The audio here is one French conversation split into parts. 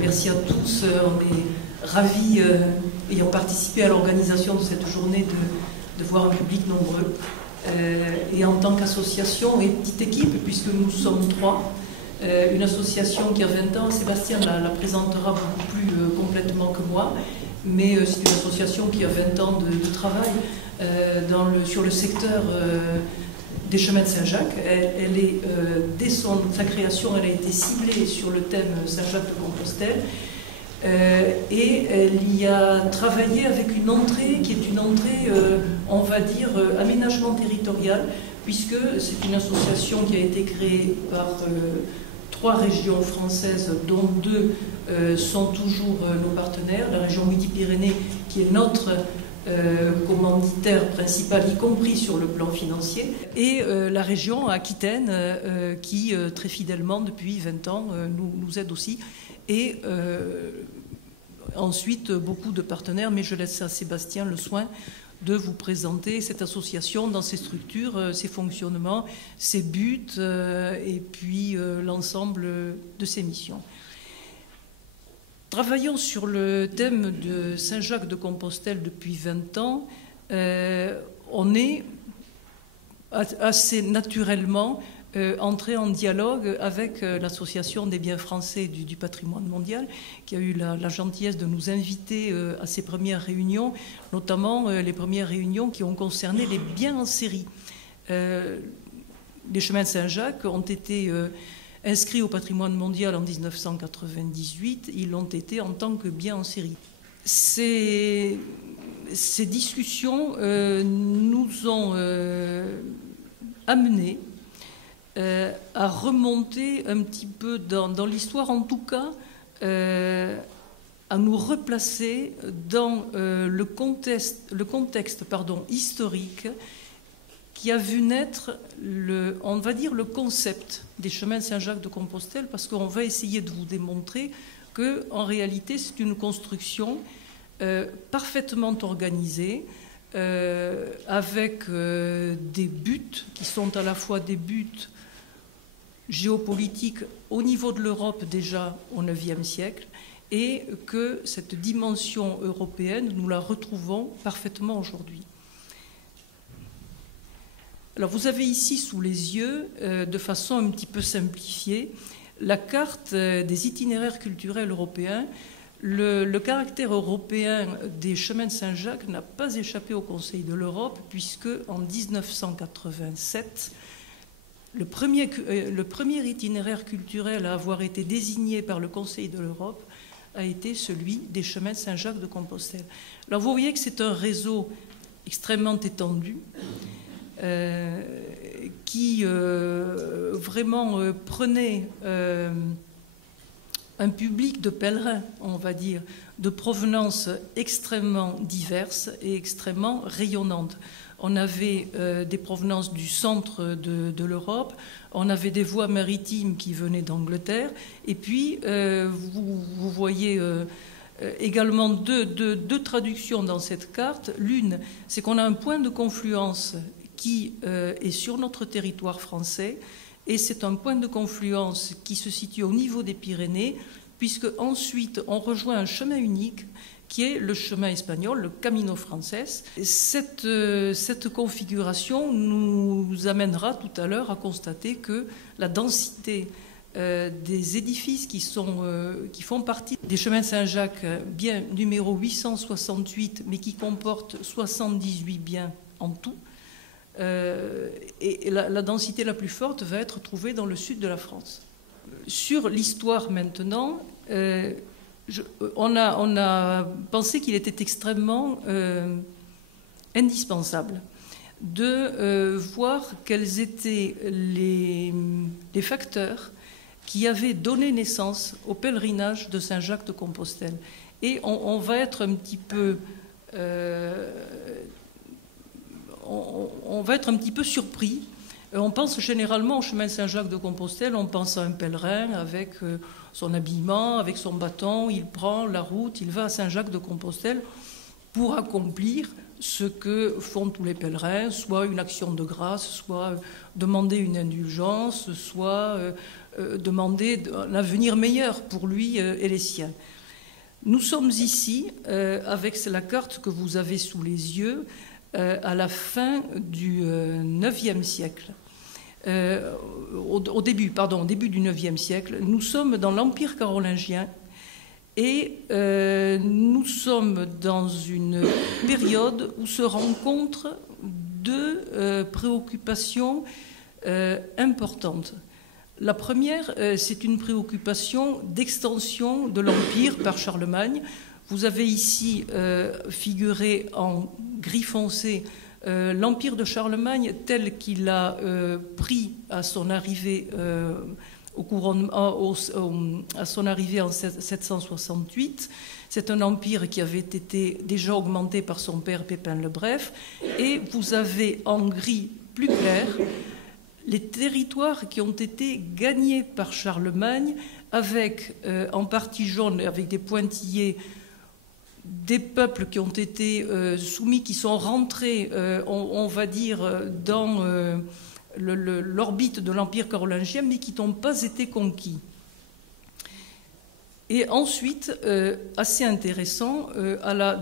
merci à tous. On est ravis, ayant participé à l'organisation de cette journée, de voir un public nombreux. Et en tant qu'association et petite équipe, puisque nous sommes 3, une association qui a 20 ans, Sébastien la présentera beaucoup plus complètement que moi, mais c'est une association qui a 20 ans de travail sur le secteur des chemins de Saint-Jacques. Elle est, dès sa création, elle a été ciblée sur le thème Saint-Jacques de Compostelle. Et elle y a travaillé avec une entrée qui est une entrée, on va dire, aménagement territorial, puisque c'est une association qui a été créée par 3 régions françaises, dont 2 sont toujours nos partenaires. La région Midi-Pyrénées, qui est notre commanditaire principal, y compris sur le plan financier, et la région Aquitaine, qui très fidèlement, depuis 20 ans, nous aide aussi. Et ensuite, beaucoup de partenaires, mais je laisse à Sébastien le soin de vous présenter cette association dans ses structures, ses fonctionnements, ses buts et puis l'ensemble de ses missions. Travaillant sur le thème de Saint-Jacques de Compostelle depuis 20 ans, on est assez naturellement entrer en dialogue avec l'Association des biens français du patrimoine mondial, qui a eu la gentillesse de nous inviter à ses premières réunions, notamment les premières réunions qui ont concerné les biens en série. Les chemins de Saint-Jacques ont été inscrits au patrimoine mondial en 1998, ils l'ont été en tant que biens en série. Ces discussions nous ont amenés à remonter un petit peu dans l'histoire, en tout cas, à nous replacer dans le contexte historique qui a vu naître, on va dire, le concept des chemins de Saint-Jacques de Compostelle, parce qu'on va essayer de vous démontrer qu'en réalité, c'est une construction parfaitement organisée, avec des buts qui sont à la fois des buts géopolitique au niveau de l'Europe déjà au IXe siècle, et que cette dimension européenne, nous la retrouvons parfaitement aujourd'hui. Alors vous avez ici sous les yeux, de façon un petit peu simplifiée, la carte des itinéraires culturels européens. Le caractère européen des chemins de Saint-Jacques n'a pas échappé au Conseil de l'Europe, puisque en 1987, le premier itinéraire culturel à avoir été désigné par le Conseil de l'Europe a été celui des chemins de Saint-Jacques de Compostelle. Alors vous voyez que c'est un réseau extrêmement étendu qui vraiment prenait un public de pèlerins, on va dire, de provenance extrêmement diverses et extrêmement rayonnantes. On avait des provenances du centre de l'Europe, on avait des voies maritimes qui venaient d'Angleterre, et puis vous voyez également deux traductions dans cette carte. L'une, c'est qu'on a un point de confluence qui est sur notre territoire français, et c'est un point de confluence qui se situe au niveau des Pyrénées, puisque ensuite on rejoint un chemin unique qui est le chemin espagnol, le Camino Frances. Cette configuration nous amènera tout à l'heure à constater que la densité des édifices qui font partie des chemins de Saint-Jacques, bien numéro 868, mais qui comporte 78 biens en tout, et la densité la plus forte va être trouvée dans le sud de la France. Sur l'histoire maintenant, on a pensé qu'il était extrêmement indispensable de voir quels étaient les facteurs qui avaient donné naissance au pèlerinage de Saint-Jacques de Compostelle. Et on va être un petit peu... on va être un petit peu surpris. On pense généralement au chemin de Saint-Jacques de Compostelle, on pense à un pèlerin avec son habillement, avec son bâton, il prend la route, il va à Saint-Jacques de Compostelle pour accomplir ce que font tous les pèlerins, soit une action de grâce, soit demander une indulgence, soit demander un avenir meilleur pour lui et les siens. Nous sommes ici avec la carte que vous avez sous les yeux à la fin du IXe siècle. Au début du IXe siècle, nous sommes dans l'Empire carolingien et nous sommes dans une période où se rencontrent deux préoccupations importantes. La première, c'est une préoccupation d'extension de l'Empire par Charlemagne. Vous avez ici figuré en gris foncé l'Empire de Charlemagne tel qu'il a pris à son arrivée à son arrivée en 768. C'est un empire qui avait été déjà augmenté par son père Pépin le Bref. Et vous avez en gris plus clair les territoires qui ont été gagnés par Charlemagne avec, en partie jaune, avec des pointillés, des peuples qui ont été soumis, qui sont rentrés, on va dire, dans l'orbite de l'Empire carolingien, mais qui n'ont pas été conquis. Et ensuite, assez intéressant,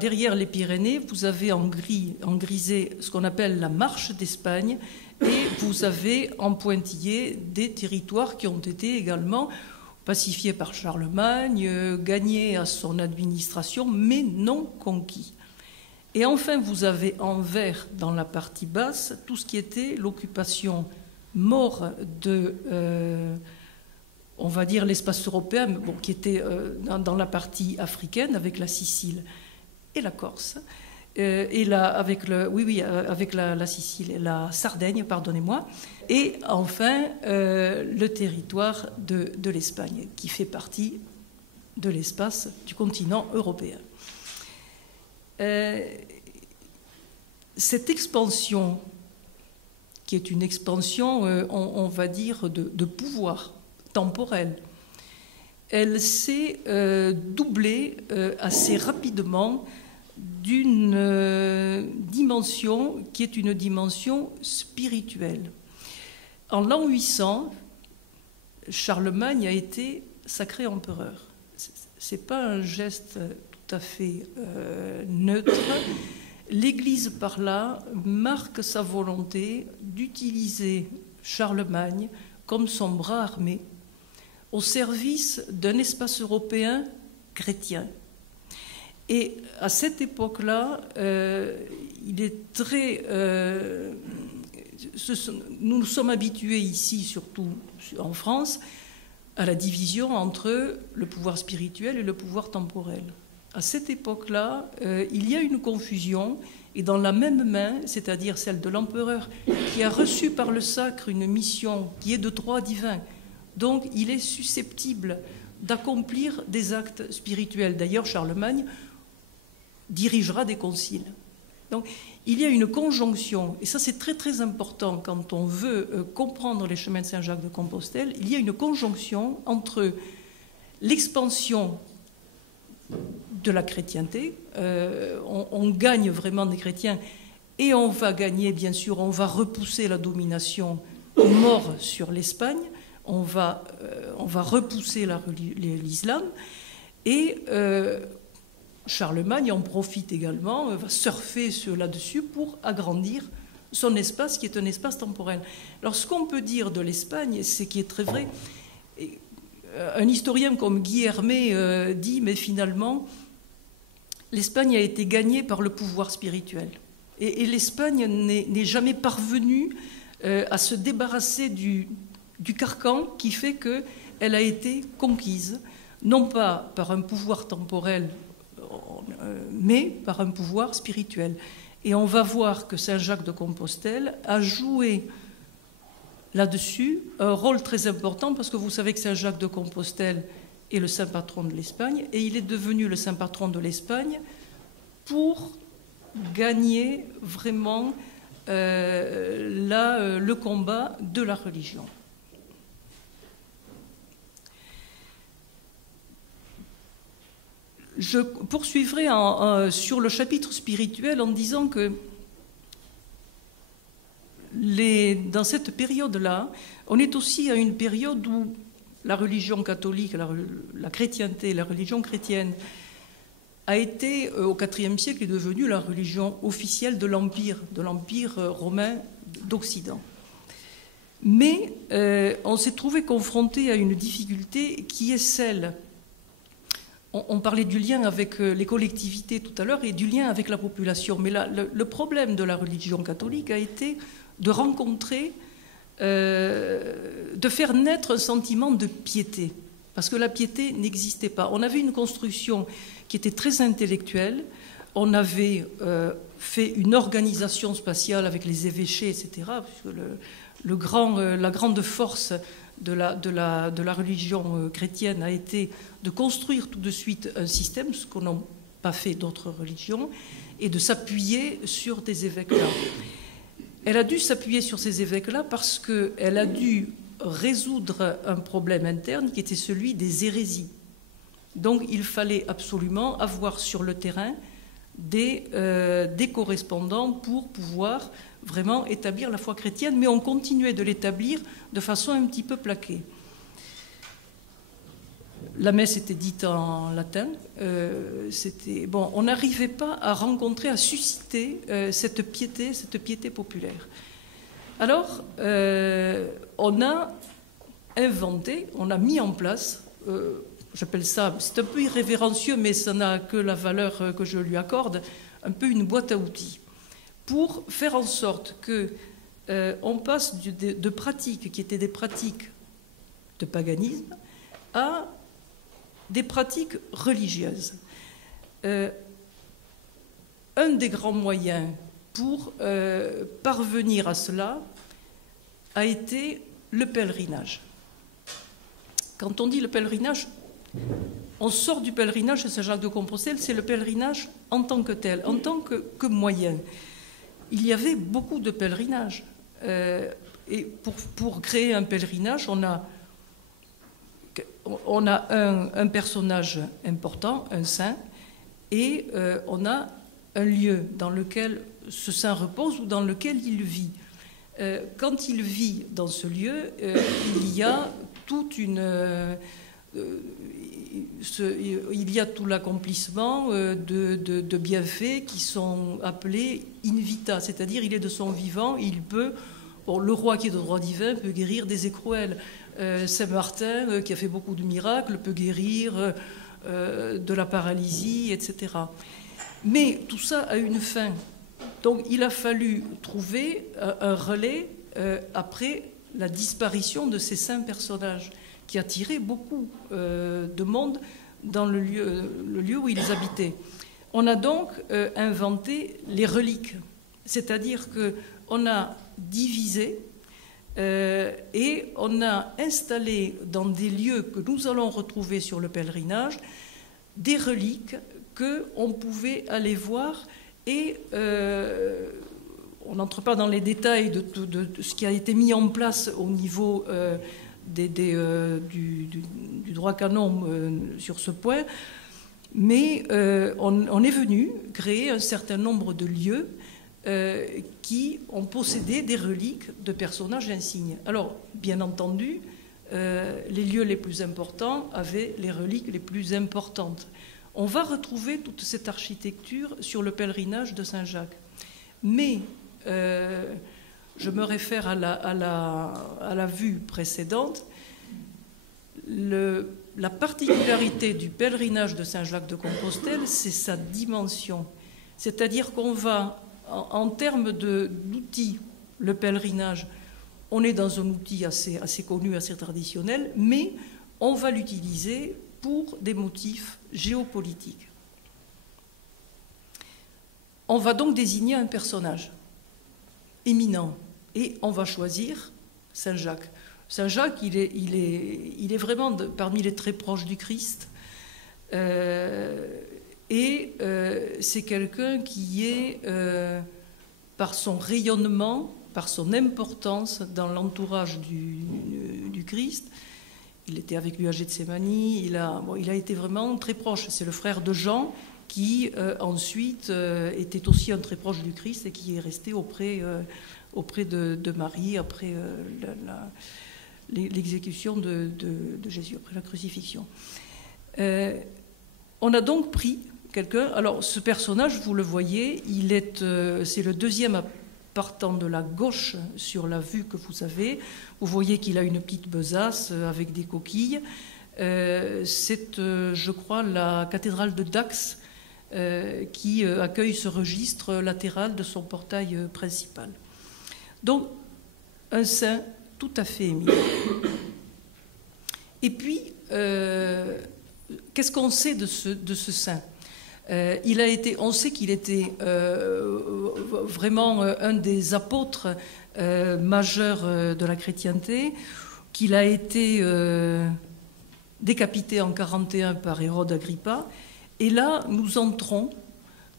derrière les Pyrénées, vous avez en grisé ce qu'on appelle la Marche d'Espagne, et vous avez en pointillé des territoires qui ont été également pacifiés par Charlemagne, gagnés à son administration, mais non conquis. Et enfin, vous avez en vert, dans la partie basse, tout ce qui était l'occupation maure de, on va dire, l'espace européen, bon, qui était dans la partie africaine, avec la Sicile et la Corse. Et là, avec la Sicile et la Sardaigne, pardonnez-moi, et enfin le territoire de l'Espagne, qui fait partie de l'espace du continent européen. Cette expansion, qui est une expansion, on va dire, de pouvoir temporel, elle s'est doublée assez rapidement d'une dimension qui est une dimension spirituelle. En l'an 800, Charlemagne a été sacré empereur. Ce n'est pas un geste tout à fait neutre. L'Église, par là, marque sa volonté d'utiliser Charlemagne comme son bras armé au service d'un espace européen chrétien. Et à cette époque-là, il est très... nous nous sommes habitués ici, surtout en France, à la division entre le pouvoir spirituel et le pouvoir temporel. À cette époque-là, il y a une confusion, et dans la même main, c'est-à-dire celle de l'empereur, qui a reçu par le sacre une mission qui est de droit divin, donc il est susceptible d'accomplir des actes spirituels. D'ailleurs, Charlemagne dirigera des conciles. Donc, il y a une conjonction, et ça c'est très très important quand on veut comprendre les chemins de Saint-Jacques de Compostelle, il y a une conjonction entre l'expansion de la chrétienté, on gagne vraiment des chrétiens, et on va gagner, bien sûr, on va repousser la domination maure sur l'Espagne, on va repousser l'islam, et Charlemagne en profite également, va surfer là-dessus pour agrandir son espace, qui est un espace temporel. Alors, ce qu'on peut dire de l'Espagne, c'est qui est très vrai. Un historien comme Guy Hermé dit, mais finalement, l'Espagne a été gagnée par le pouvoir spirituel. Et l'Espagne n'est jamais parvenue à se débarrasser du carcan qui fait qu'elle a été conquise, non pas par un pouvoir temporel, mais par un pouvoir spirituel. Et on va voir que Saint-Jacques de Compostelle a joué là-dessus un rôle très important, parce que vous savez que Saint-Jacques de Compostelle est le saint patron de l'Espagne, et il est devenu le saint patron de l'Espagne pour gagner vraiment le combat de la religion. Je poursuivrai sur le chapitre spirituel en disant que dans cette période-là, on est aussi à une période où la religion catholique, la chrétienté, la religion chrétienne a été, au IVe siècle, est devenue la religion officielle de l'Empire romain d'Occident. Mais on s'est trouvé confronté à une difficulté qui est celle, on parlait du lien avec les collectivités tout à l'heure et du lien avec la population, mais là, le problème de la religion catholique a été de rencontrer, de faire naître un sentiment de piété, parce que la piété n'existait pas. On avait une construction qui était très intellectuelle, on avait fait une organisation spatiale avec les évêchés, etc., puisque la grande force de la religion chrétienne a été de construire tout de suite un système, ce qu'on n'a pas fait d'autres religions, et de s'appuyer sur des évêques-là. Elle a dû s'appuyer sur ces évêques-là parce qu'elle a dû résoudre un problème interne qui était celui des hérésies. Donc il fallait absolument avoir sur le terrain des correspondants pour pouvoir vraiment établir la foi chrétienne, mais on continuait de l'établir de façon un petit peu plaquée. La messe était dite en latin. On n'arrivait pas à rencontrer, à susciter cette piété populaire. Alors, on a inventé, on a mis en place, j'appelle ça, c'est un peu irrévérencieux, mais ça n'a que la valeur que je lui accorde, un peu une boîte à outils, pour faire en sorte qu'on passe de pratiques qui étaient des pratiques de paganisme à des pratiques religieuses. Un des grands moyens pour parvenir à cela a été le pèlerinage. Quand on dit le pèlerinage, on sort du pèlerinage de Saint-Jacques-de-Compostelle, c'est le pèlerinage en tant que tel, en tant que moyen. Il y avait beaucoup de pèlerinages. Et pour créer un pèlerinage, on a un personnage important, un saint, et on a un lieu dans lequel ce saint repose ou dans lequel il vit. Quand il vit dans ce lieu, il y a toute il y a tout l'accomplissement de bienfaits qui sont appelés in vita, c'est-à-dire il est de son vivant, il peut, le roi qui est de droit divin peut guérir des écrouelles, Saint-Martin qui a fait beaucoup de miracles peut guérir de la paralysie, etc. Mais tout ça a une fin. Donc il a fallu trouver un relais après la disparition de ces saints personnages qui attiraient beaucoup de monde dans le lieu où ils habitaient. On a donc inventé les reliques, c'est-à-dire qu'on a divisé et on a installé dans des lieux que nous allons retrouver sur le pèlerinage des reliques qu'on pouvait aller voir et on n'entre pas dans les détails de ce qui a été mis en place au niveau du droit canon sur ce point, mais on est venu créer un certain nombre de lieux qui ont possédé des reliques de personnages insignes. Alors, bien entendu, les lieux les plus importants avaient les reliques les plus importantes. On va retrouver toute cette architecture sur le pèlerinage de Saint-Jacques. Mais je me réfère à la vue précédente. La particularité du pèlerinage de Saint-Jacques-de-Compostelle, c'est sa dimension. C'est-à-dire qu'on va, en termes d'outils, le pèlerinage, on est dans un outil assez connu, assez traditionnel, mais on va l'utiliser pour des motifs géopolitiques. On va donc désigner un personnage éminent et on va choisir Saint-Jacques. Saint-Jacques, il est vraiment parmi les très proches du Christ et c'est quelqu'un qui est, par son rayonnement, par son importance dans l'entourage du Christ, Il était avec lui à Gethsémani, il a été vraiment très proche. C'est le frère de Jean qui ensuite était aussi un très proche du Christ et qui est resté auprès de Marie après l'exécution de Jésus, après la crucifixion. On a donc pris quelqu'un. Alors ce personnage, vous le voyez, c'est le deuxième partant de la gauche sur la vue que vous avez. Vous voyez qu'il a une petite besace avec des coquilles. C'est, je crois, la cathédrale de Dax qui accueille ce registre latéral de son portail principal. Donc, un saint tout à fait éminent. Et puis, qu'est-ce qu'on sait de ce saint ? On sait qu'il était vraiment un des apôtres majeurs de la chrétienté, qu'il a été décapité en 41 par Hérode Agrippa. Et là, nous entrons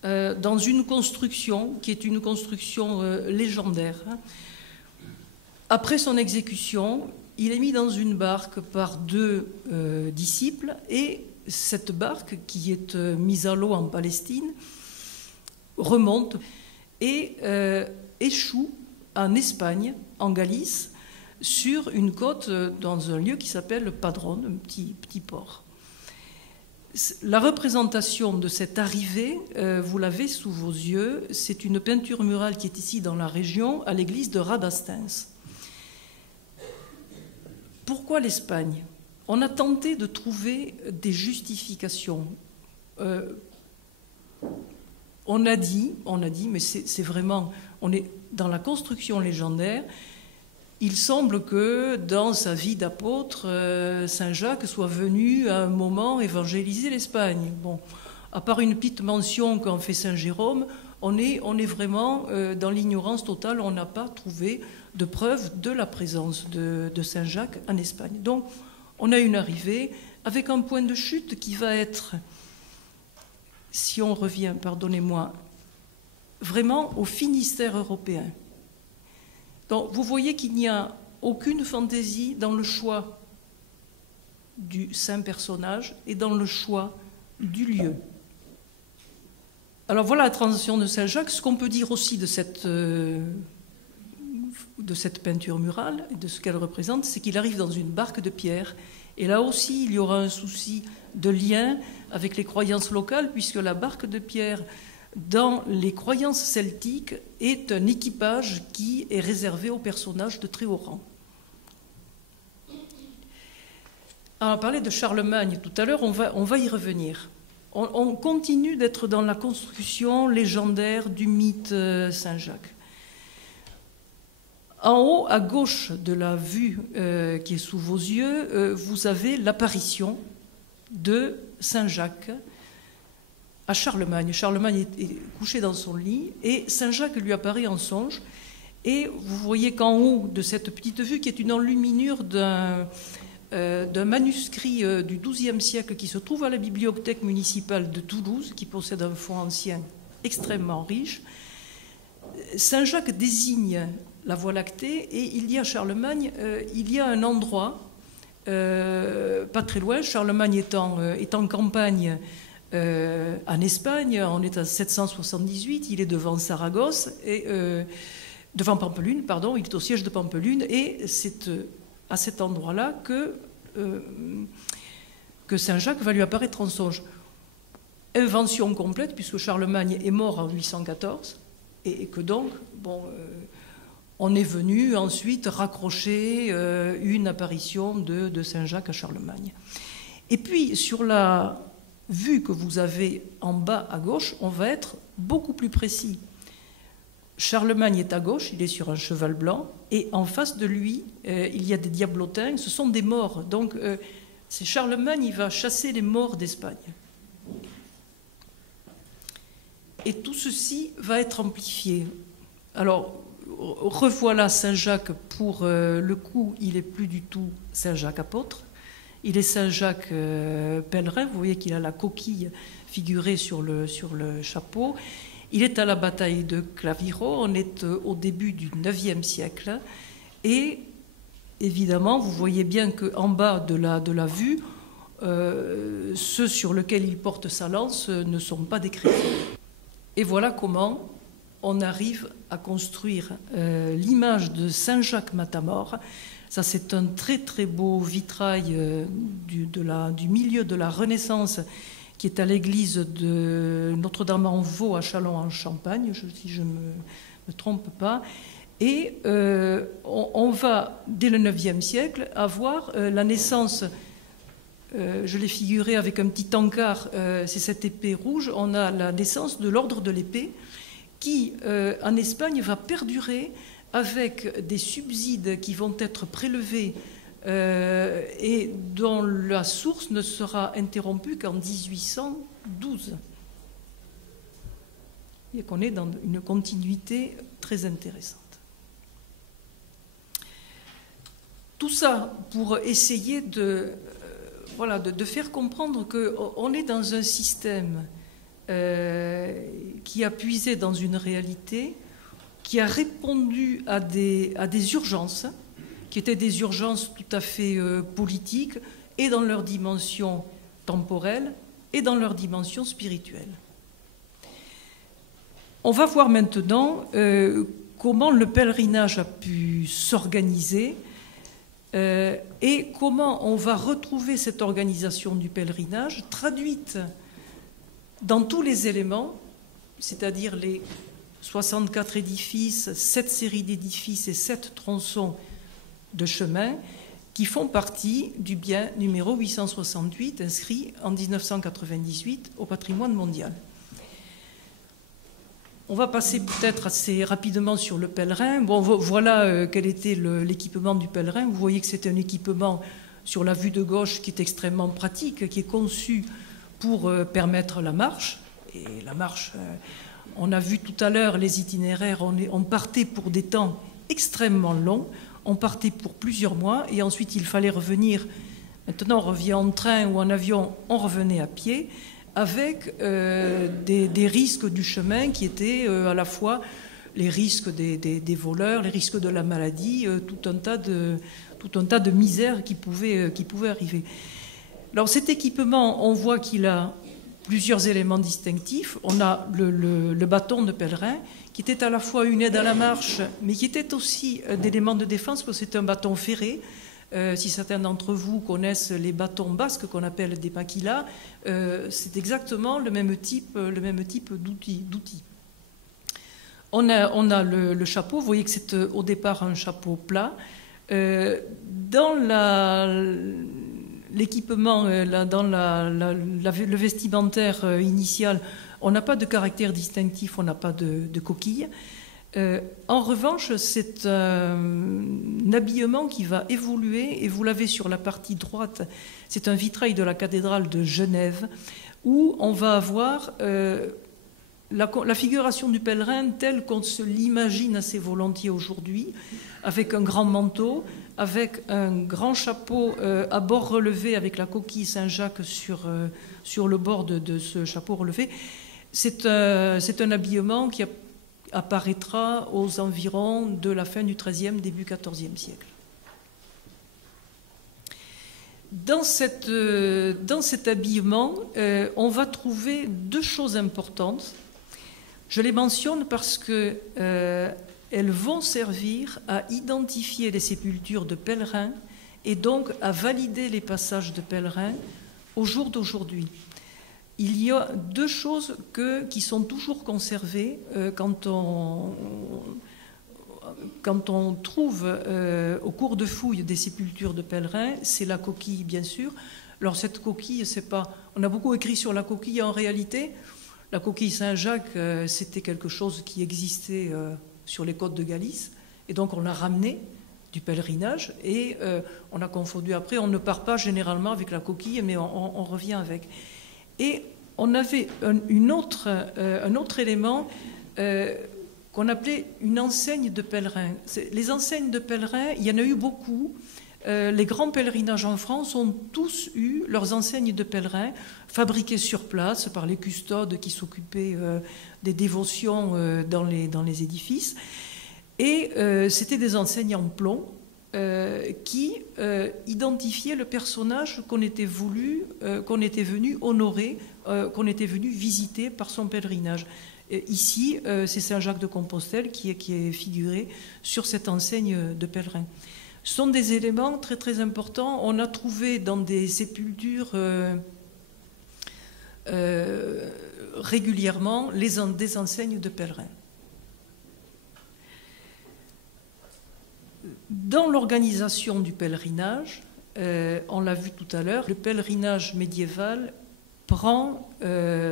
dans une construction qui est une construction légendaire. Après son exécution, il est mis dans une barque par 2 disciples et cette barque, qui est mise à l'eau en Palestine, remonte et échoue en Espagne, en Galice, sur une côte dans un lieu qui s'appelle Padrón, un petit port. La représentation de cette arrivée, vous l'avez sous vos yeux, c'est une peinture murale qui est ici dans la région, à l'église de Radastens. Pourquoi l'Espagne ? On a tenté de trouver des justifications. On a dit, mais c'est vraiment, on est dans la construction légendaire. Il semble que dans sa vie d'apôtre, Saint Jacques soit venu à un moment évangéliser l'Espagne. Bon, à part une petite mention qu'en fait Saint Jérôme, on est vraiment dans l'ignorance totale. On n'a pas trouvé de preuve de la présence de Saint Jacques en Espagne. Donc, on a une arrivée avec un point de chute qui va être, si on revient, pardonnez-moi, vraiment au Finistère européen. Donc, vous voyez qu'il n'y a aucune fantaisie dans le choix du saint personnage et dans le choix du lieu. Alors voilà la transition de Saint-Jacques. Ce qu'on peut dire aussi de cette peinture murale et de ce qu'elle représente, c'est qu'il arrive dans une barque de pierre. Et là aussi, il y aura un souci de lien avec les croyances locales, puisque la barque de pierre, dans les croyances celtiques, est un équipage qui est réservé aux personnages de très haut rang. Alors, on parlait de Charlemagne tout à l'heure, on va y revenir. On continue d'être dans la construction légendaire du mythe Saint-Jacques. En haut, à gauche de la vue qui est sous vos yeux, vous avez l'apparition de Saint-Jacques à Charlemagne. Charlemagne est couché dans son lit et Saint-Jacques lui apparaît en songe. Et vous voyez qu'en haut de cette petite vue, qui est une enluminure d'un manuscrit du XIIe siècle qui se trouve à la bibliothèque municipale de Toulouse, qui possède un fond ancien extrêmement riche, Saint-Jacques désigne la Voie lactée et il y a à Charlemagne, il y a un endroit pas très loin, Charlemagne est en campagne en Espagne, on est à 778, il est devant Saragosse, devant Pampelune, pardon, il est au siège de Pampelune, et c'est à cet endroit-là que Saint-Jacques va lui apparaître en songe. Invention complète, puisque Charlemagne est mort en 814, et que donc, on est venu ensuite raccrocher une apparition de Saint-Jacques à Charlemagne. Et puis, sur la vue que vous avez en bas à gauche, on va être beaucoup plus précis. Charlemagne est à gauche, il est sur un cheval blanc, et en face de lui, il y a des diablotins, ce sont des morts. Donc, c'est Charlemagne, il va chasser les morts d'Espagne. Et tout ceci va être amplifié. Alors, revoilà Saint-Jacques, pour le coup, il n'est plus du tout Saint-Jacques apôtre, il est Saint-Jacques pèlerin, vous voyez qu'il a la coquille figurée sur le chapeau. Il est à la bataille de Claviro, on est au début du IXe siècle, et évidemment, vous voyez bien qu'en bas de la vue, ceux sur lesquels il porte sa lance ne sont pas des chrétiens. Et voilà comment on arrive à construire l'image de Saint Jacques Matamor. Ça, c'est un très très beau vitrail du milieu de la Renaissance qui est à l'église de Notre-Dame-en-Vaux à Châlons-en-Champagne, si je ne me trompe pas. Et on va, dès le IXe siècle, avoir la naissance, je l'ai figuré avec un petit encart, c'est cette épée rouge, on a la naissance de l'ordre de l'épée qui, en Espagne, va perdurer avec des subsides qui vont être prélevés et dont la source ne sera interrompue qu'en 1812. Et qu'on est dans une continuité très intéressante. Tout ça pour essayer de faire comprendre qu'on est dans un système qui a puisé dans une réalité, qui a répondu à des urgences, qui étaient des urgences tout à fait politiques, et dans leur dimension temporelle, et dans leur dimension spirituelle. On va voir maintenant comment le pèlerinage a pu s'organiser et comment on va retrouver cette organisation du pèlerinage traduite dans tous les éléments, c'est-à-dire les 64 édifices, 7 séries d'édifices et 7 tronçons de chemin qui font partie du bien numéro 868 inscrit en 1998 au patrimoine mondial. On va passer peut-être assez rapidement sur le pèlerin. Bon, voilà quel était l'équipement du pèlerin. Vous voyez que c'est un équipement sur la vue de gauche qui est extrêmement pratique, qui est conçu pour permettre la marche. Et la marche, on a vu tout à l'heure les itinéraires, on partait pour des temps extrêmement longs, on partait pour plusieurs mois et ensuite il fallait revenir. Maintenant on revient en train ou en avion, on revenait à pied, avec des risques du chemin qui étaient à la fois les risques des voleurs, les risques de la maladie, tout un tas de misères qui pouvaient arriver. Alors cet équipement, on voit qu'il a plusieurs éléments distinctifs. On a le bâton de pèlerin, qui était à la fois une aide à la marche, mais qui était aussi un élément de défense, parce que c'est un bâton ferré. Si certains d'entre vous connaissent les bâtons basques qu'on appelle des maquilas, c'est exactement le même type d'outil. On a le chapeau, vous voyez que c'est au départ un chapeau plat. Dans l'équipement, dans le vestimentaire initial, on n'a pas de caractère distinctif, on n'a pas de coquille. En revanche, c'est un habillement qui va évoluer, et vous l'avez sur la partie droite, c'est un vitrail de la cathédrale de Genève, où on va avoir la figuration du pèlerin telle qu'on se l'imagine assez volontiers aujourd'hui, avec un grand manteau, avec un grand chapeau à bord relevé, avec la coquille Saint-Jacques sur le bord de ce chapeau relevé. C'est un habillement qui apparaîtra aux environs de la fin du XIIIe, début XIVe siècle. Dans cet habillement, on va trouver deux choses importantes. Je les mentionne parce qu'elles vont servir à identifier les sépultures de pèlerins et donc à valider les passages de pèlerins au jour d'aujourd'hui. Il y a deux choses qui sont toujours conservées quand on trouve au cours de fouilles des sépultures de pèlerins. C'est la coquille, bien sûr. Alors cette coquille, c'est pas... On a beaucoup écrit sur la coquille. En réalité, la coquille Saint-Jacques, c'était quelque chose qui existait sur les côtes de Galice. Et donc on l'a ramené du pèlerinage et on a confondu après. On ne part pas généralement avec la coquille, mais on revient avec. Et on avait un autre élément qu'on appelait une enseigne de pèlerin. Les enseignes de pèlerins, il y en a eu beaucoup. Les grands pèlerinages en France ont tous eu leurs enseignes de pèlerins fabriquées sur place par les custodes qui s'occupaient des dévotions dans les édifices. Et c'était des enseignes en plomb qui identifiait le personnage qu'on était venu honorer, qu'on était venu visiter par son pèlerinage. Ici, c'est Saint-Jacques-de-Compostelle qui est figuré sur cette enseigne de pèlerins. Ce sont des éléments très très importants. On a trouvé dans des sépultures régulièrement des enseignes de pèlerins. Dans l'organisation du pèlerinage, on l'a vu tout à l'heure, le pèlerinage médiéval prend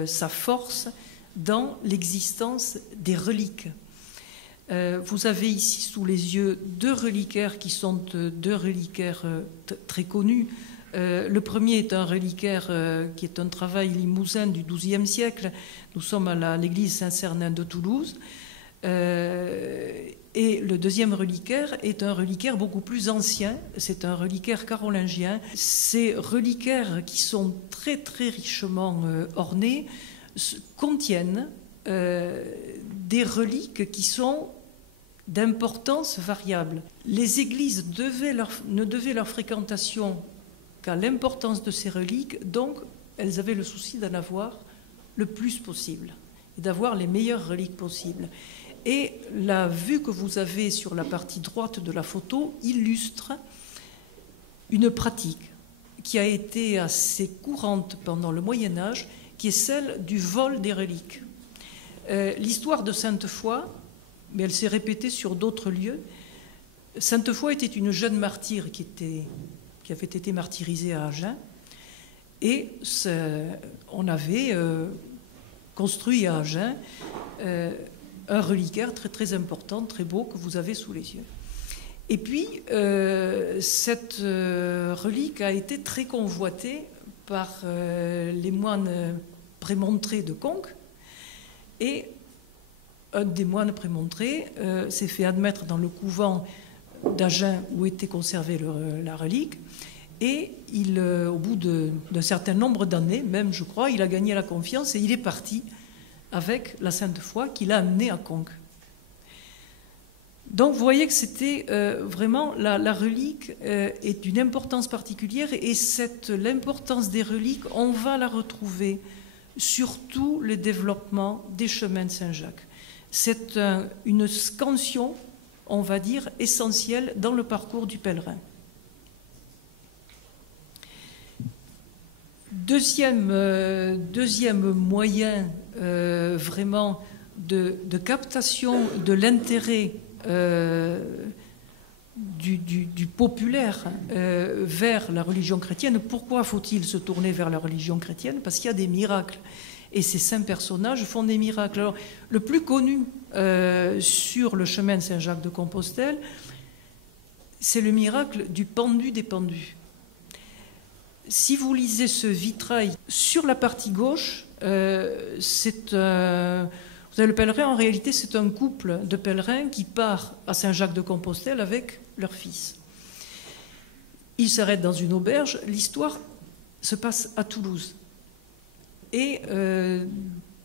sa force dans l'existence des reliques. Vous avez ici sous les yeux deux reliquaires qui sont deux reliquaires très connus. Le premier est un reliquaire qui est un travail limousin du XIIe siècle. Nous sommes à l'église Saint-Cernin de Toulouse. Et le deuxième reliquaire est un reliquaire beaucoup plus ancien, c'est un reliquaire carolingien. Ces reliquaires qui sont très très richement ornés contiennent des reliques qui sont d'importance variable. Les églises ne devaient leur fréquentation qu'à l'importance de ces reliques, donc elles avaient le souci d'en avoir le plus possible et d'avoir les meilleures reliques possibles. Et la vue que vous avez sur la partie droite de la photo illustre une pratique qui a été assez courante pendant le Moyen-Âge, qui est celle du vol des reliques. L'histoire de Sainte-Foy, mais elle s'est répétée sur d'autres lieux. Sainte-Foy était une jeune martyre qui avait été martyrisée à Agen, et on avait construit à Agen un reliquaire très très important, très beau, que vous avez sous les yeux. Et puis, cette relique a été très convoitée par les moines prémontrés de Conques, et un des moines prémontrés s'est fait admettre dans le couvent d'Agen où était conservée la relique, et au bout d'un certain nombre d'années, même je crois, il a gagné la confiance et il est parti avec la Sainte-Foy qu'il a amenée à Conques. Donc vous voyez que c'était vraiment la relique est d'une importance particulière, et l'importance des reliques, on va la retrouver sur tout le développement des chemins de Saint-Jacques. C'est une scansion, on va dire, essentielle dans le parcours du pèlerin. Deuxième moyen vraiment de captation de l'intérêt du populaire vers la religion chrétienne. Pourquoi faut-il se tourner vers la religion chrétienne? Parce qu'il y a des miracles. Et ces saints personnages font des miracles. Alors, le plus connu sur le chemin de Saint-Jacques de Compostelle, c'est le miracle du pendu des pendus. Si vous lisez ce vitrail, sur la partie gauche, vous avez le pèlerin, en réalité c'est un couple de pèlerins qui part à Saint-Jacques de Compostelle avec leur fils. Ils s'arrêtent dans une auberge, l'histoire se passe à Toulouse. Et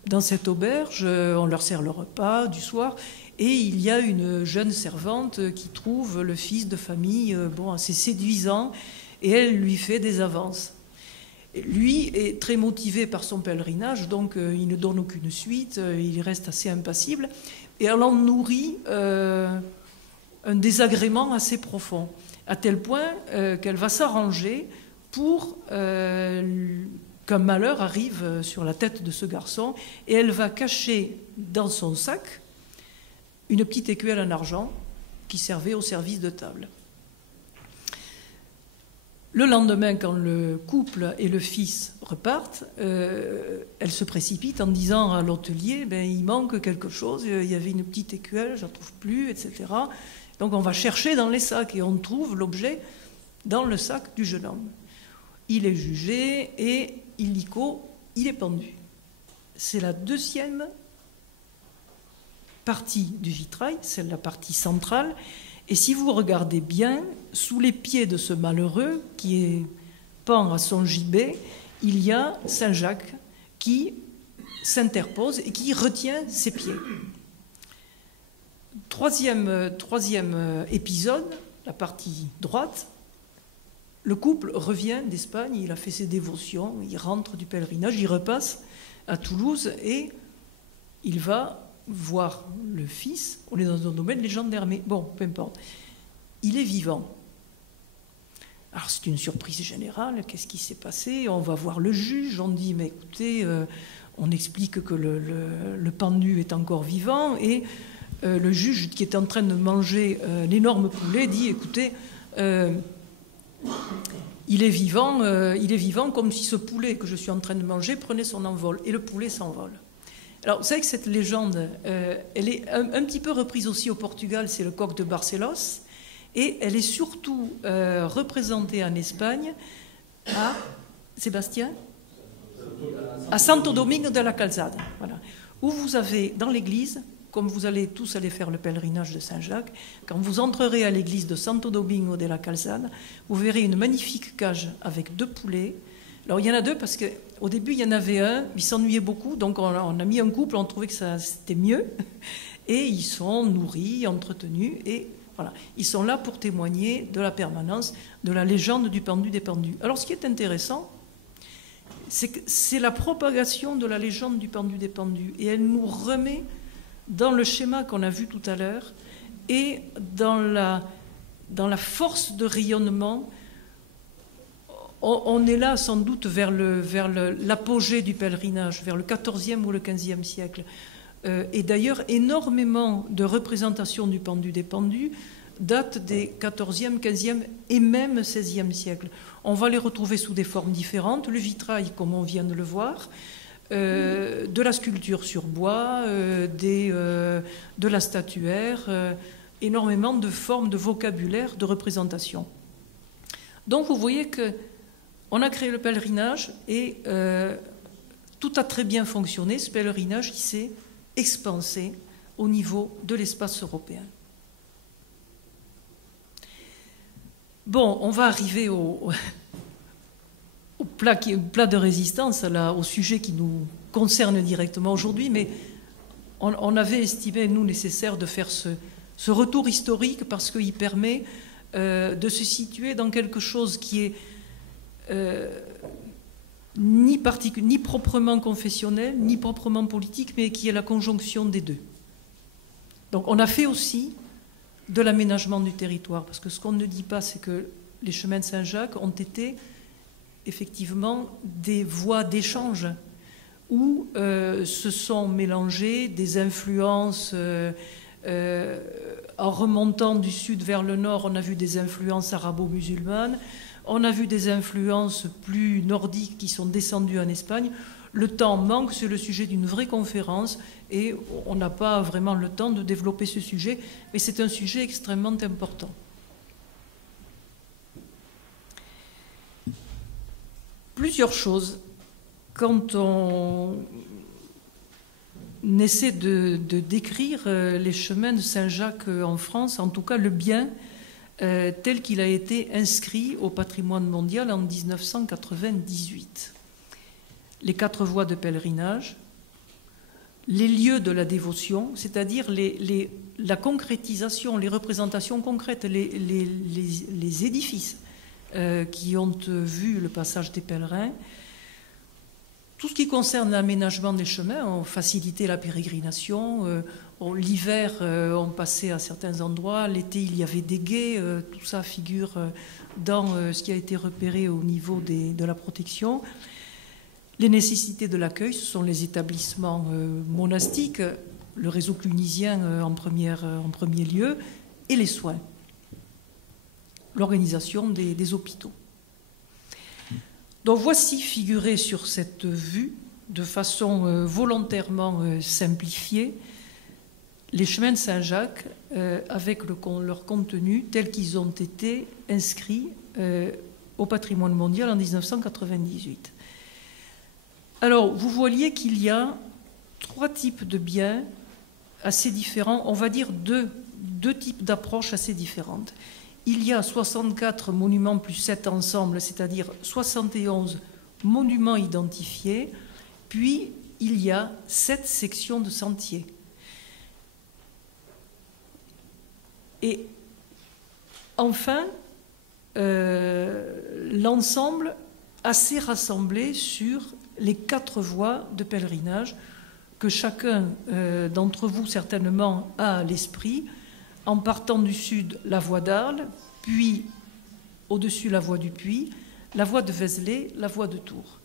dans cette auberge, on leur sert le repas du soir, et il y a une jeune servante qui trouve le fils de famille assez séduisant, et elle lui fait des avances. Et lui est très motivé par son pèlerinage, donc il ne donne aucune suite, il reste assez impassible, et elle en nourrit un désagrément assez profond, à tel point qu'elle va s'arranger pour qu'un malheur arrive sur la tête de ce garçon, et elle va cacher dans son sac une petite écuelle en argent qui servait au service de table. Le lendemain, quand le couple et le fils repartent, elle se précipite en disant à l'hôtelier, il manque quelque chose, il y avait une petite écuelle, je ne la trouve plus, etc. Donc on va chercher dans les sacs, et on trouve l'objet dans le sac du jeune homme. Il est jugé, et illico, il est pendu. C'est la deuxième partie du vitrail, c'est la partie centrale. Et si vous regardez bien, sous les pieds de ce malheureux qui est pend à son gibet, il y a Saint-Jacques qui s'interpose et qui retient ses pieds. Troisième épisode, la partie droite, le couple revient d'Espagne, il a fait ses dévotions, il rentre du pèlerinage, il repasse à Toulouse et il va voir le fils. On est dans un domaine légendaire, mais bon, peu importe. Il est vivant. Alors c'est une surprise générale, qu'est-ce qui s'est passé? On va voir le juge, on dit, mais écoutez, on explique que le pendu est encore vivant, et le juge qui est en train de manger l'énorme poulet dit, écoutez, il est vivant comme si ce poulet que je suis en train de manger prenait son envol, et le poulet s'envole. Alors, vous savez que cette légende, elle est un petit peu reprise aussi au Portugal, c'est le coq de Barcelos, et elle est surtout représentée en Espagne à Sébastien, à Santo Domingo de la Calzada, voilà, où vous avez dans l'église, comme vous allez tous aller faire le pèlerinage de Saint-Jacques, quand vous entrerez à l'église de Santo Domingo de la Calzada, vous verrez une magnifique cage avec 2 poulets. Alors il y en a 2 parce qu'au début il y en avait un, il s'ennuyait beaucoup, donc on a mis un couple, on trouvait que c'était mieux, et ils sont nourris, entretenus, et voilà, ils sont là pour témoigner de la permanence de la légende du pendu des pendus. Alors ce qui est intéressant, c'est que c'est la propagation de la légende du pendu des pendus, et elle nous remet dans le schéma qu'on a vu tout à l'heure et dans la force de rayonnement. On est là sans doute vers l'apogée du pèlerinage, vers le XIVe ou le XVe siècle. Et d'ailleurs, énormément de représentations du pendu des pendus datent des XIVe, XVe et même XVIe siècle. On va les retrouver sous des formes différentes, le vitrail comme on vient de le voir, de la sculpture sur bois, de la statuaire, énormément de formes de vocabulaire, de représentation. Donc vous voyez qu'on a créé le pèlerinage et tout a très bien fonctionné, ce pèlerinage qui s'est expansé au niveau de l'espace européen. Bon, on va arriver au plat de résistance, là, au sujet qui nous concerne directement aujourd'hui, mais on avait estimé, nous, nécessaire de faire ce retour historique parce qu'il permet de se situer dans quelque chose qui est ni proprement confessionnel, ni proprement politique, mais qui est la conjonction des deux. Donc on a fait aussi de l'aménagement du territoire, parce que ce qu'on ne dit pas, c'est que les chemins de Saint-Jacques ont été effectivement des voies d'échange où se sont mélangées des influences. En remontant du sud vers le nord, on a vu des influences arabo-musulmanes, on a vu des influences plus nordiques qui sont descendues en Espagne. Le temps manque, c'est le sujet d'une vraie conférence et on n'a pas vraiment le temps de développer ce sujet, mais c'est un sujet extrêmement important. Plusieurs choses. Quand on essaie de décrire les chemins de Saint-Jacques en France, en tout cas le bien tel qu'il a été inscrit au patrimoine mondial en 1998. Les 4 voies de pèlerinage, les lieux de la dévotion, c'est-à-dire la concrétisation, les représentations concrètes, les édifices qui ont vu le passage des pèlerins. Tout ce qui concerne l'aménagement des chemins, on facilitait la pérégrination. L'hiver, on passait à certains endroits. L'été, il y avait des gués. Tout ça figure dans ce qui a été repéré au niveau de la protection. Les nécessités de l'accueil, ce sont les établissements monastiques, le réseau clunisien en premier lieu, et les soins, l'organisation des hôpitaux. Donc voici figuré sur cette vue, de façon volontairement simplifiée, les chemins de Saint-Jacques avec leur contenu tel qu'ils ont été inscrits au patrimoine mondial en 1998. Alors, vous voyez qu'il y a 3 types de biens assez différents, on va dire deux types d'approches assez différentes. Il y a 64 monuments plus 7 ensembles, c'est-à-dire 71 monuments identifiés, puis il y a 7 sections de sentiers. Et Enfin, l'ensemble assez rassemblé sur les 4 voies de pèlerinage que chacun d'entre vous certainement a à l'esprit, en partant du sud, la voie d'Arles, puis au-dessus la voie du Puy, la voie de Vézelay, la voie de Tours.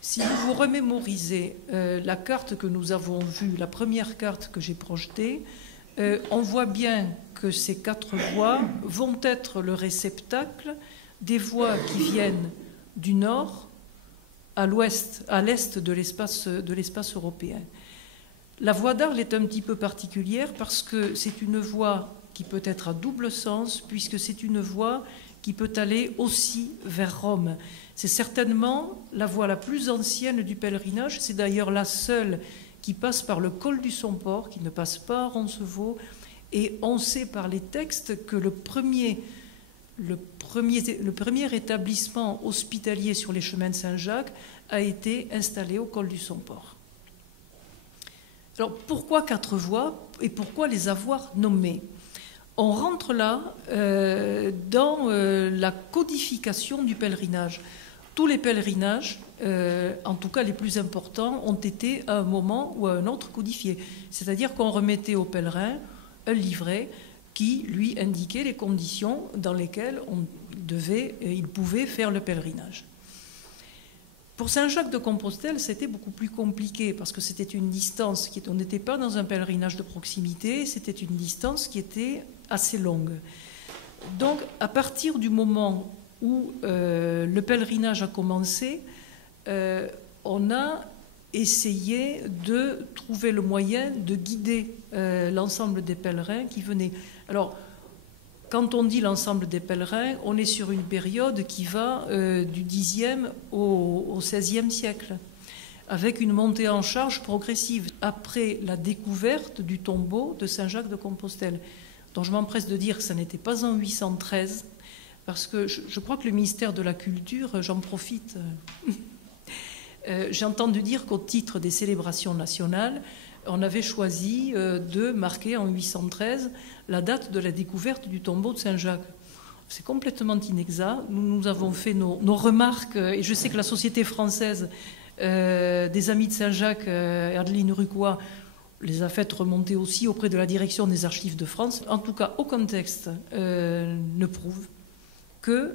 Si vous vous remémorisez la carte que nous avons vue, la première carte que j'ai projetée, on voit bien que ces 4 voies vont être le réceptacle des voies qui viennent du nord à l'ouest, à l'est de l'espace européen. La voie d'Arles est un petit peu particulière parce que c'est une voie qui peut être à double sens, puisque c'est une voie qui peut aller aussi vers Rome. C'est certainement la voie la plus ancienne du pèlerinage, c'est d'ailleurs la seule qui passe par le col du Somport, qui ne passe pas à Roncevaux, et on sait par les textes que le premier établissement hospitalier sur les chemins de Saint-Jacques a été installé au col du Somport. Alors pourquoi 4 voies et pourquoi les avoir nommées? On rentre là dans la codification du pèlerinage. Tous les pèlerinages, en tout cas les plus importants, ont été à un moment ou à un autre codifiés. C'est-à-dire qu'on remettait au pèlerin un livret qui lui indiquait les conditions dans lesquelles il pouvait faire le pèlerinage. Pour Saint-Jacques-de-Compostelle, c'était beaucoup plus compliqué parce que c'était une distance, on n'était pas dans un pèlerinage de proximité, c'était une distance qui était assez longue. Donc, à partir du moment où le pèlerinage a commencé, on a essayé de trouver le moyen de guider l'ensemble des pèlerins qui venaient. Alors, quand on dit l'ensemble des pèlerins, on est sur une période qui va du Xe au XVIe siècle, avec une montée en charge progressive, après la découverte du tombeau de Saint-Jacques-de-Compostelle, dont je m'empresse de dire que ça n'était pas en 813, parce que je crois que le ministère de la Culture, j'en profite, j'ai entendu dire qu'au titre des célébrations nationales, on avait choisi de marquer en 813 la date de la découverte du tombeau de Saint-Jacques. C'est complètement inexact. Nous avons fait nos remarques, et je sais que la Société française des Amis de Saint-Jacques, Adeline Rucois, les a faites remonter aussi auprès de la direction des Archives de France. En tout cas, aucun texte ne prouve que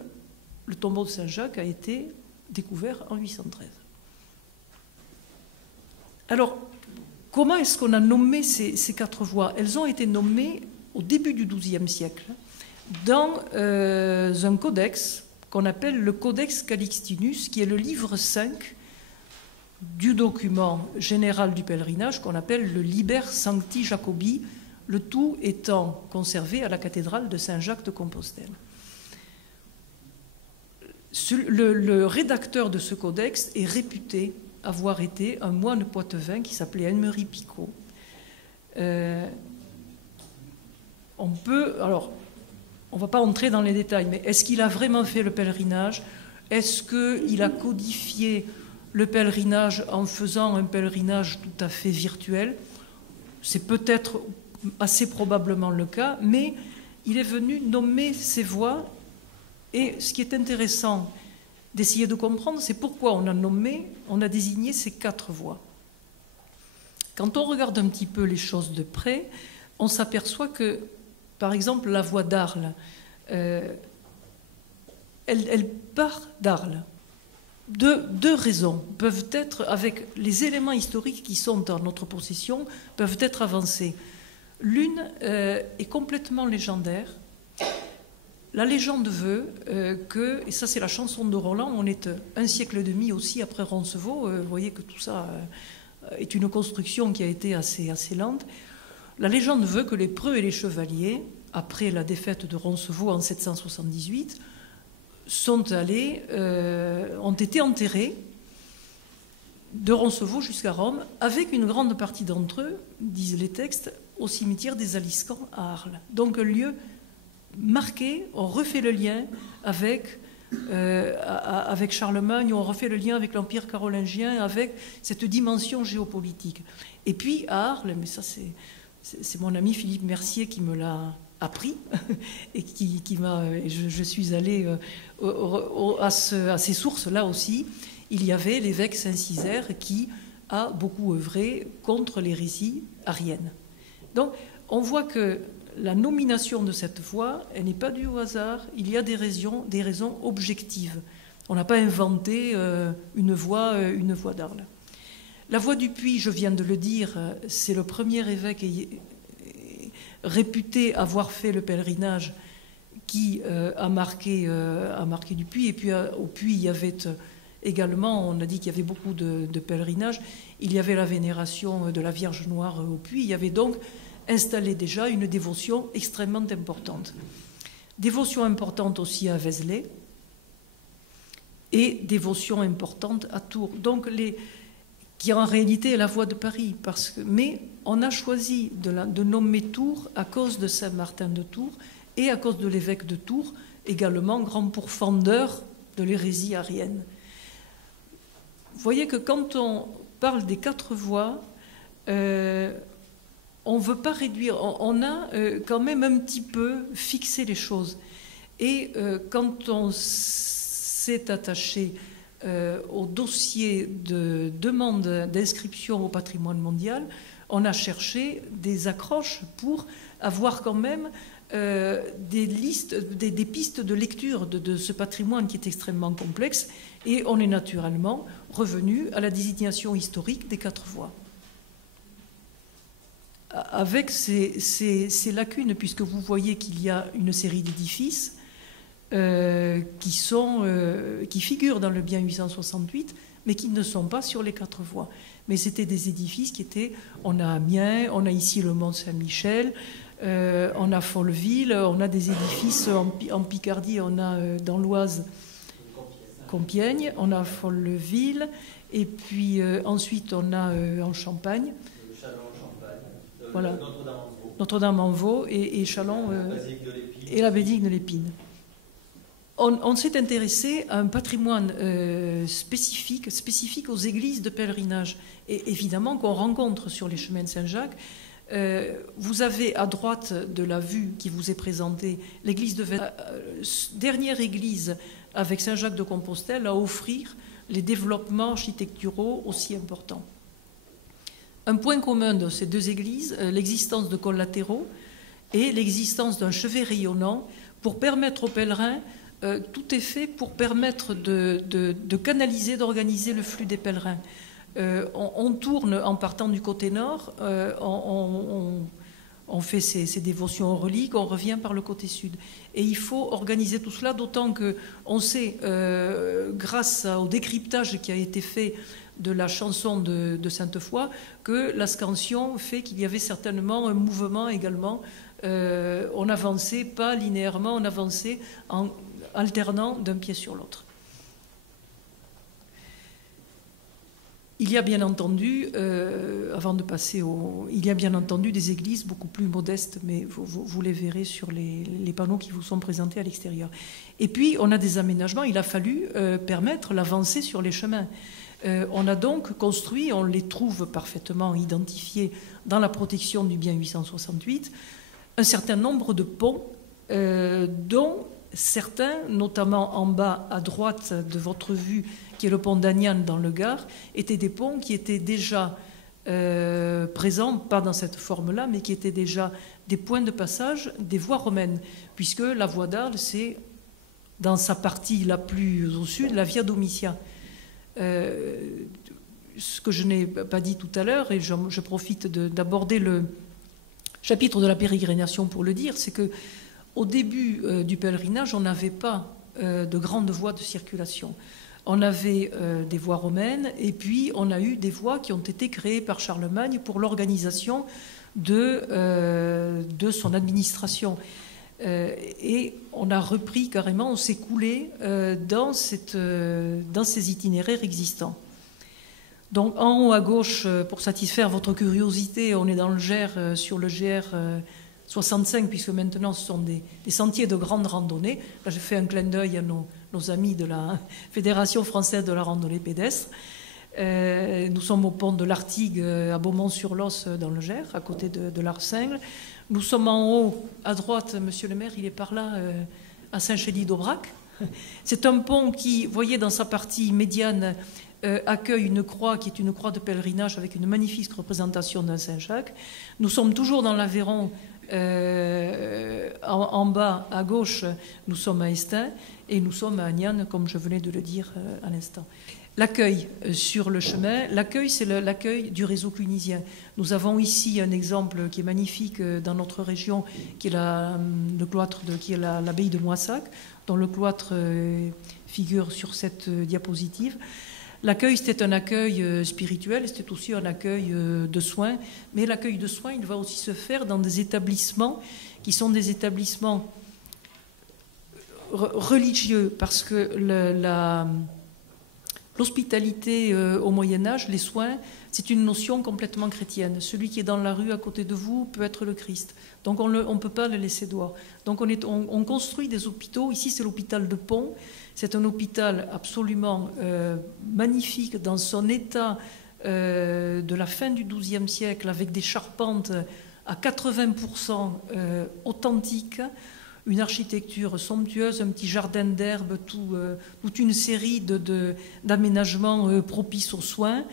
le tombeau de Saint-Jacques a été découvert en 813. Alors, comment est-ce qu'on a nommé ces 4 voies? Elles ont été nommées au début du XIIe siècle dans un codex qu'on appelle le Codex Calixtinus, qui est le livre 5 du document général du pèlerinage qu'on appelle le Liber Sancti Jacobi, le tout étant conservé à la cathédrale de Saint-Jacques-de-Compostelle. Le rédacteur de ce codex est réputé avoir été un moine poitevin qui s'appelait Anne-Marie Picot. On ne va pas entrer dans les détails, mais est-ce qu'il a vraiment fait le pèlerinage? Est-ce qu'il a codifié le pèlerinage en faisant un pèlerinage tout à fait virtuel? C'est peut-être assez probablement le cas, mais il est venu nommer ces voies. Et ce qui est intéressant d'essayer de comprendre, c'est pourquoi on a désigné ces 4 voies. Quand on regarde un petit peu les choses de près, on s'aperçoit que, par exemple, la voie d'Arles, elle part d'Arles. Deux raisons peuvent être, avec les éléments historiques qui sont en notre possession, peuvent être avancés. L'une est complètement légendaire. La légende veut que, et ça c'est la chanson de Roland, on est 1 siècle et demi aussi après Roncevaux, vous voyez que tout ça est une construction qui a été assez lente. La légende veut que les preux et les chevaliers, après la défaite de Roncevaux en 778, ont été enterrés de Roncevaux jusqu'à Rome, avec une grande partie d'entre eux, disent les textes, au cimetière des Aliscamps à Arles. Donc un lieu marqué, on refait le lien avec Charlemagne, on refait le lien avec l'Empire carolingien, avec cette dimension géopolitique. Et puis à Arles, mais ça c'est mon ami Philippe Mercier qui me l'a appris et je suis allée à ces sources-là aussi. Il y avait l'évêque Saint-Cizaire qui a beaucoup œuvré contre l'hérésie arienne. Donc, on voit que la nomination de cette voie, elle n'est pas due au hasard, il y a des raisons objectives. On n'a pas inventé une voie d'Arles. La voie du Puy, je viens de le dire, c'est le premier évêque réputé avoir fait le pèlerinage qui a marqué du Puy. Et puis au Puy, il y avait également, on a dit qu'il y avait beaucoup de pèlerinages, il y avait la vénération de la Vierge Noire au Puy. Il y avait donc installé déjà une dévotion extrêmement importante. Dévotion importante aussi à Vézelay et dévotion importante à Tours. Donc qui en réalité est la voie de Paris. Mais on a choisi de nommer Tours à cause de Saint-Martin de Tours et à cause de l'évêque de Tours, également grand pourfendeur de l'hérésie arienne. Vous voyez que quand on parle des 4 voies, on ne veut pas réduire, on a quand même un petit peu fixé les choses. Et quand on s'est attaché au dossier de demande d'inscription au patrimoine mondial, on a cherché des accroches pour avoir quand même des listes, des pistes de lecture de ce patrimoine qui est extrêmement complexe, et on est naturellement revenu à la désignation historique des 4 voies. Avec ces lacunes, puisque vous voyez qu'il y a une série d'édifices qui figurent dans le bien 868, mais qui ne sont pas sur les 4 voies. Mais c'était des édifices qui étaient... On a Amiens, on a ici le Mont-Saint-Michel, on a Folleville, on a des édifices en Picardie, on a dans l'Oise Compiègne, on a Folleville, et puis ensuite on a en Champagne... Voilà. Notre-Dame-en-Vaux et Châlons et la basilique de l'Épine. On s'est intéressé à un patrimoine spécifique aux églises de pèlerinage, et évidemment qu'on rencontre sur les chemins de Saint-Jacques. Vous avez à droite de la vue qui vous est présentée l'église de Vézelay, dernière église avec Saint-Jacques de Compostelle à offrir les développements architecturaux aussi importants. Un point commun de ces 2 églises, l'existence de collatéraux et l'existence d'un chevet rayonnant pour permettre aux pèlerins, tout est fait pour permettre de canaliser, d'organiser le flux des pèlerins. On tourne en partant du côté nord, on fait ses dévotions aux reliques, on revient par le côté sud. Et il faut organiser tout cela, d'autant qu'on sait, grâce au décryptage qui a été fait de la chanson de Sainte-Foy, que la scansion fait qu'il y avait certainement un mouvement également. On n'avançait pas linéairement, on avançait en alternant d'un pied sur l'autre. Il y a bien entendu, avant de passer il y a bien entendu des églises beaucoup plus modestes, mais vous les verrez sur les panneaux qui vous sont présentés à l'extérieur. Et puis, on a des aménagements, il a fallu permettre l'avancée sur les chemins. On a donc construit, on les trouve parfaitement identifiés dans la protection du bien 868, un certain nombre de ponts, dont certains, notamment en bas à droite de votre vue, qui est le pont d'Agnan dans le Gard, étaient des ponts qui étaient déjà présents, pas dans cette forme-là, mais qui étaient déjà des points de passage des voies romaines, puisque la voie d'Arles, c'est dans sa partie la plus au sud, la Via Domitia. Ce que je n'ai pas dit tout à l'heure, et je profite d'aborder le chapitre de la pérégrination pour le dire, c'est que au début du pèlerinage, on n'avait pas de grandes voies de circulation. On avait des voies romaines, et puis on a eu des voies qui ont été créées par Charlemagne pour l'organisation de son administration. Et on a repris carrément, on s'est coulé dans ces itinéraires existants. Donc en haut à gauche, pour satisfaire votre curiosité, on est dans le Gers, sur le GR 65, puisque maintenant ce sont des sentiers de grande randonnée. Là, je fais un clin d'œil à nos amis de la Fédération française de la randonnée pédestre. Nous sommes au pont de l'Artigue à Beaumont-sur-Losse dans le Gers, à côté de l'Arcingle. Nous sommes en haut, à droite, monsieur le maire, il est par là, à Saint-Chély-d'Aubrac. C'est un pont qui, vous voyez, dans sa partie médiane, accueille une croix qui est une croix de pèlerinage avec une magnifique représentation d'un Saint-Jacques. Nous sommes toujours dans l'Aveyron, en bas à gauche, nous sommes à Estaing et nous sommes à Agnan, comme je venais de le dire à l'instant. L'accueil sur le chemin, l'accueil, c'est l'accueil du réseau clunisien. Nous avons ici un exemple qui est magnifique dans notre région, qui est le cloître qui est l'abbaye de Moissac, dont le cloître figure sur cette diapositive. L'accueil, c'était un accueil spirituel, c'était aussi un accueil de soins, mais l'accueil de soins, il va aussi se faire dans des établissements qui sont des établissements religieux, parce que l'hospitalité au Moyen-Âge, les soins, c'est une notion complètement chrétienne. Celui qui est dans la rue à côté de vous peut être le Christ. Donc on ne peut pas le laisser dehors. Donc on construit des hôpitaux. Ici, c'est l'hôpital de Pont. C'est un hôpital absolument magnifique dans son état de la fin du XIIe siècle, avec des charpentes à 80% authentiques, une architecture somptueuse, un petit jardin d'herbes, toute une série d'aménagements propices aux soins.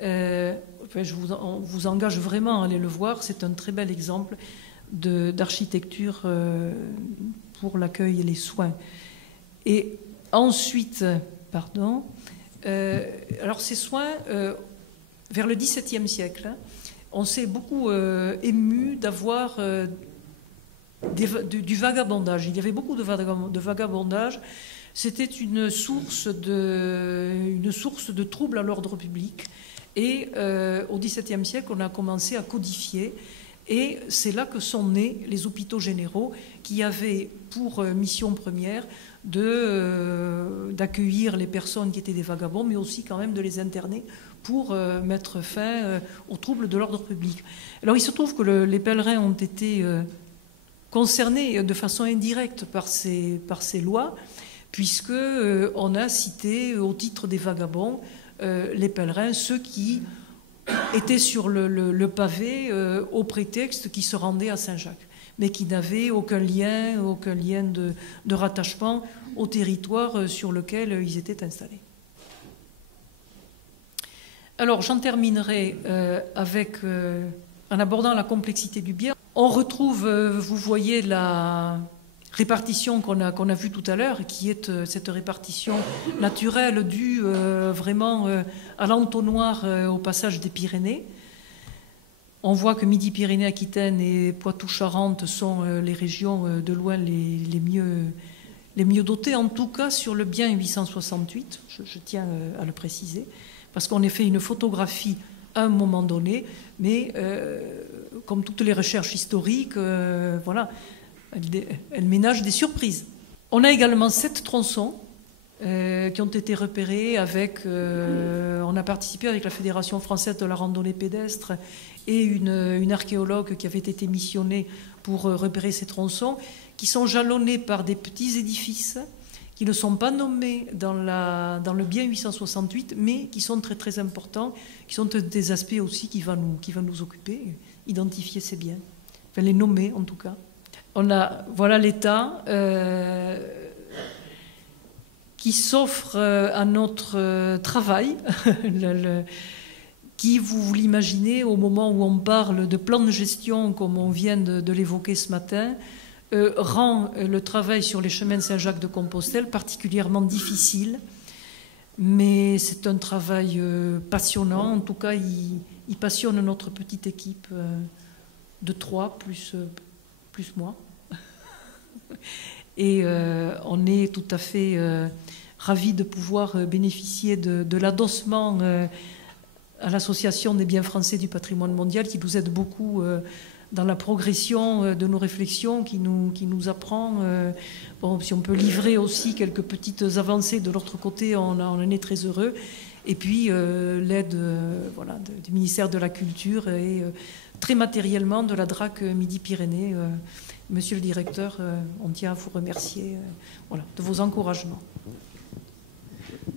Je vous engage vraiment à aller le voir. C'est un très bel exemple d'architecture pour l'accueil et les soins. Et ensuite, alors ces soins, vers le XVIIe siècle, on s'est beaucoup ému d'avoir du vagabondage. Il y avait beaucoup de vagabondage. C'était une source de troubles à l'ordre public. Et au XVIIe siècle, on a commencé à codifier. Et c'est là que sont nés les hôpitaux généraux qui avaient pour mission première d'accueillir les personnes qui étaient des vagabonds, mais aussi quand même de les interner pour mettre fin aux troubles de l'ordre public. Alors il se trouve que les pèlerins ont été concernés de façon indirecte par ces lois, puisqu'on a cité au titre des vagabonds les pèlerins, ceux qui étaient sur le pavé au prétexte qu'ils se rendaient à Saint-Jacques, mais qui n'avaient aucun lien de rattachement au territoire sur lequel ils étaient installés. Alors j'en terminerai en abordant la complexité du bien. On retrouve, vous voyez, la répartition qu'on a vue tout à l'heure, qui est cette répartition naturelle due vraiment à l'entonnoir au passage des Pyrénées. On voit que Midi-Pyrénées-Aquitaine et Poitou-Charentes sont les régions de loin les mieux dotées, en tout cas sur le bien 868, je tiens à le préciser, parce qu'on a fait une photographie à un moment donné, mais comme toutes les recherches historiques, voilà, elles ménagent des surprises. On a également 7 tronçons qui ont été repérés on a participé avec la Fédération française de la randonnée pédestre et une archéologue qui avait été missionnée pour repérer ces tronçons, qui sont jalonnés par des petits édifices qui ne sont pas nommés dans le bien 868, mais qui sont très très importants, qui sont des aspects aussi qui vont nous occuper, identifier ces biens, enfin les nommer en tout cas. Voilà l'état qui s'offre à notre travail, qui, vous l'imaginez, au moment où on parle de plan de gestion, comme on vient de l'évoquer ce matin, rend le travail sur les chemins de Saint-Jacques-de-Compostelle particulièrement difficile, mais c'est un travail passionnant. En tout cas, il passionne notre petite équipe de 3 plus moi. Et on est tout à fait ravis de pouvoir bénéficier de l'adossement à l'Association des biens français du patrimoine mondial, qui nous aide beaucoup dans la progression de nos réflexions, qui nous apprend. Bon, si on peut livrer aussi quelques petites avancées de l'autre côté, on en est très heureux. Et puis l'aide voilà, du ministère de la Culture et très matériellement de la DRAC Midi-Pyrénées. Monsieur le directeur, on tient à vous remercier voilà, de vos encouragements.